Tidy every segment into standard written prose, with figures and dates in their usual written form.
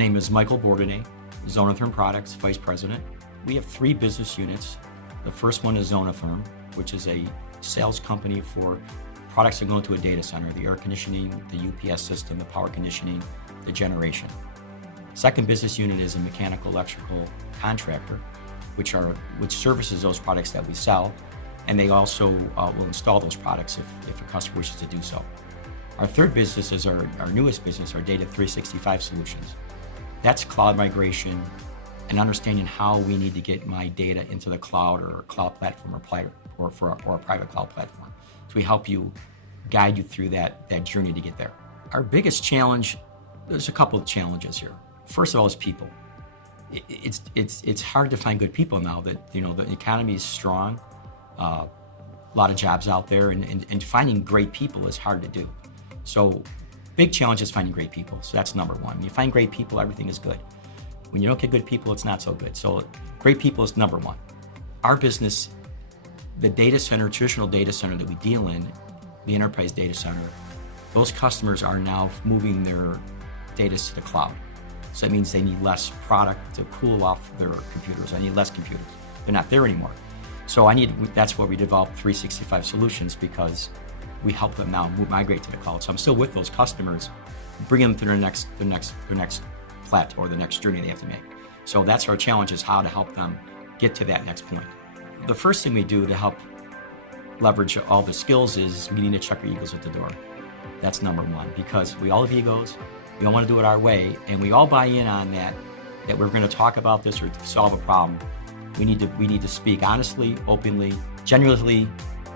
name is Michael Bordenet, Zonatherm Products Vice President. We have 3 business units. The first one is Zonatherm, which is a sales company for products that go into a data center, the air conditioning, the UPS system, the power conditioning, the generation. Second business unit is a mechanical electrical contractor, which services those products that we sell, and they also will install those products if a customer wishes to do so. Our third business is our newest business, our Data 365 solutions. That's cloud migration and understanding how we need to get my data into the cloud or a cloud platform or a private cloud platform. So we help you, guide you through that journey to get there. Our biggest challenge, there's a couple of challenges here. First of all is people. It's hard to find good people now that the economy is strong, a lot of jobs out there, and finding great people is hard to do. So big challenge is finding great people. So that's number one. When you find great people, everything is good. When you don't get good people, it's not so good. So great people is number one. Our business, the data center, traditional data center that we deal in, the enterprise data center, those customers are now moving their data to the cloud. So that means they need less product to cool off their computers. I need less computers. They're not there anymore. So that's why we developed 365 solutions, because we help them now migrate to the cloud. So I'm still with those customers, bring them to their next plat or the next journey they have to make. So that's our challenge, is how to help them get to that next point. The first thing we do to help leverage all the skills is we need to check our egos at the door. That's number one, because we all have egos. We all want to do it our way, and we all buy in on that we're going to talk about this or solve a problem. We need to speak honestly, openly, genuinely,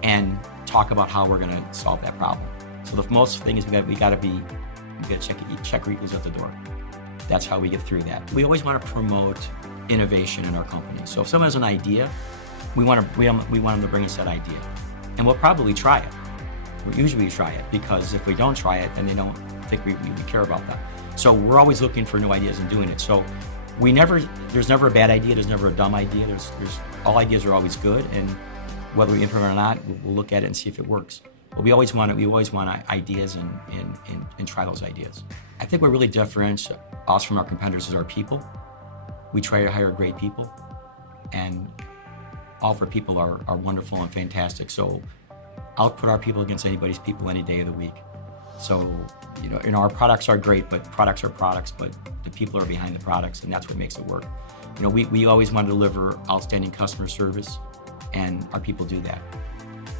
and talk about how we're going to solve that problem. So the most thing is we got to check our egos at the door. That's how we get through that. We always want to promote innovation in our company. So if someone has an idea, we want them to bring us that idea, and we'll probably try it. We try it, because if we don't try it, then they don't think we care about that. So we're always looking for new ideas and doing it. So there's never a bad idea, there's never a dumb idea. There's all ideas are always good, and whether we implement it or not, we'll look at it and see if it works. But we always want ideas and try those ideas. I think what really differentiates us from our competitors is our people. We try to hire great people, and all of our people are wonderful and fantastic. So I'll put our people against anybody's people any day of the week. So, our products are great, but products are products, but the people are behind the products, and that's what makes it work. We always want to deliver outstanding customer service, and our people do that.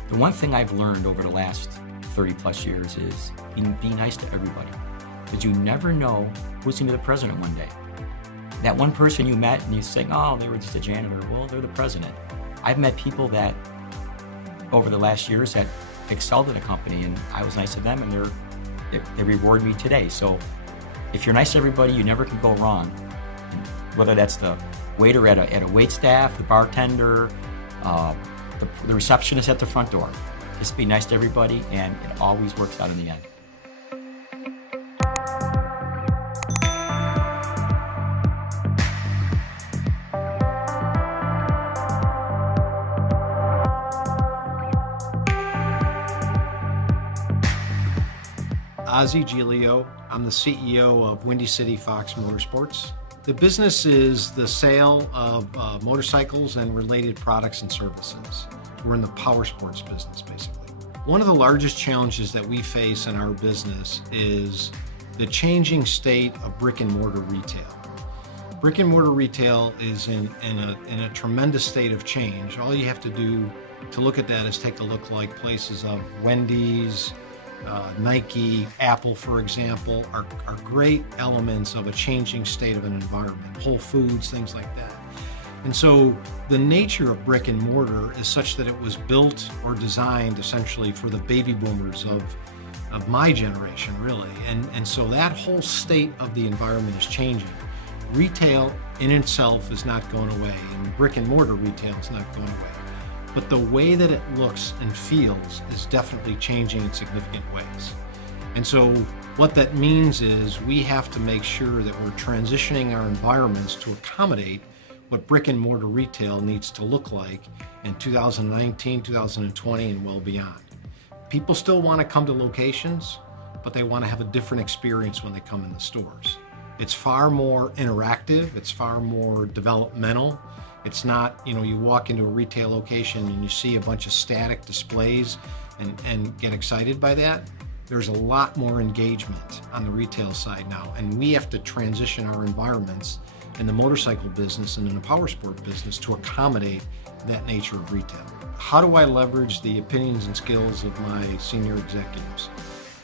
The one thing I've learned over the last 30 plus years is be nice to everybody, because you never know who's going to be the president one day. That one person you met and you think, oh, they were just a janitor. Well, they're the president. I've met people that over the last years that excelled in a company, and I was nice to them, and they reward me today. So if you're nice to everybody, you never can go wrong. Whether that's the waiter at a wait staff, the bartender, the receptionist at the front door. Just be nice to everybody, and it always works out in the end. Ozzie Giglio. I'm the CEO of Windy City Fox Motorsports. The business is the sale of motorcycles and related products and services. We're in the power sports business, basically. One of the largest challenges that we face in our business is the changing state of brick and mortar retail. Brick and mortar retail is in a tremendous state of change. All you have to do to look at that is take a look like places of Wendy's, Nike, Apple, for example, are great elements of a changing state of an environment. Whole Foods, things like that. And so the nature of brick and mortar is such that it was built or designed essentially for the baby boomers of my generation, really. And so that whole state of the environment is changing. Retail in itself is not going away, and brick and mortar retail is not going away. But the way that it looks and feels is definitely changing in significant ways. And so what that means is we have to make sure that we're transitioning our environments to accommodate what brick and mortar retail needs to look like in 2019, 2020, and well beyond. People still want to come to locations, but they want to have a different experience when they come in the stores. It's far more interactive, it's far more developmental. It's not, you walk into a retail location and you see a bunch of static displays and get excited by that. There's a lot more engagement on the retail side now, and we have to transition our environments in the motorcycle business and in the power sport business to accommodate that nature of retail. How do I leverage the opinions and skills of my senior executives?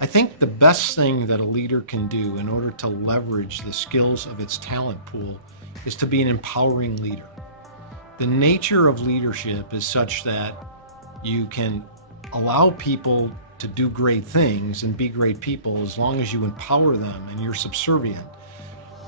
I think the best thing that a leader can do in order to leverage the skills of its talent pool is to be an empowering leader. The nature of leadership is such that you can allow people to do great things and be great people as long as you empower them and you're subservient.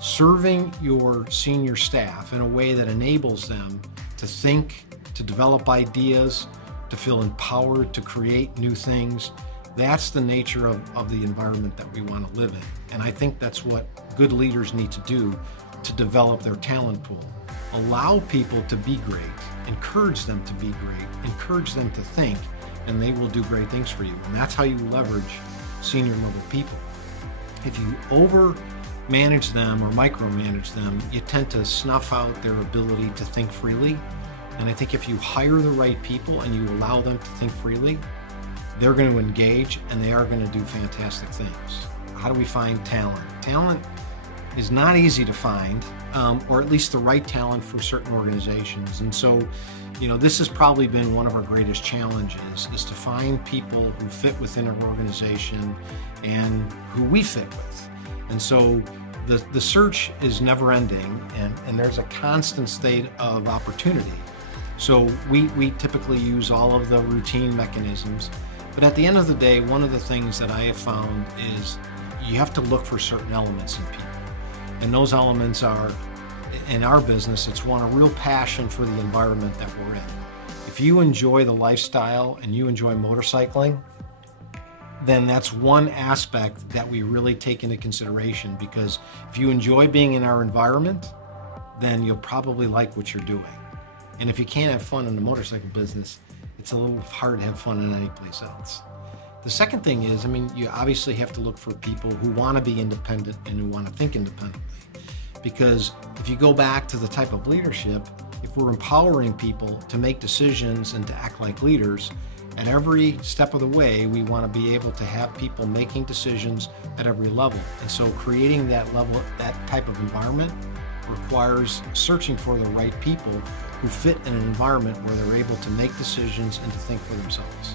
Serving your senior staff in a way that enables them to think, to develop ideas, to feel empowered, to create new things. That's the nature of the environment that we want to live in. And I think that's what good leaders need to do to develop their talent pool. Allow people to be great, encourage them to be great, encourage them to think, and they will do great things for you. And that's how you leverage senior level people. If you over-manage them or micromanage them, you tend to snuff out their ability to think freely. And I think if you hire the right people and you allow them to think freely, they're going to engage and they are going to do fantastic things. How do we find talent? Talent is not easy to find, or at least the right talent for certain organizations. And so, this has probably been one of our greatest challenges, is to find people who fit within our organization and who we fit with. And so the search is never ending, and there's a constant state of opportunity. So we typically use all of the routine mechanisms. But at the end of the day, one of the things that I have found is you have to look for certain elements in people. And those elements are, in our business, it's one, a real passion for the environment that we're in. If you enjoy the lifestyle and you enjoy motorcycling, then that's one aspect that we really take into consideration, because if you enjoy being in our environment, then you'll probably like what you're doing. And if you can't have fun in the motorcycle business, it's a little hard to have fun in any place else. The second thing is, you obviously have to look for people who want to be independent and who want to think independently. Because if you go back to the type of leadership, if we're empowering people to make decisions and to act like leaders, at every step of the way, we want to be able to have people making decisions at every level. And so creating that type of environment requires searching for the right people who fit in an environment where they're able to make decisions and to think for themselves.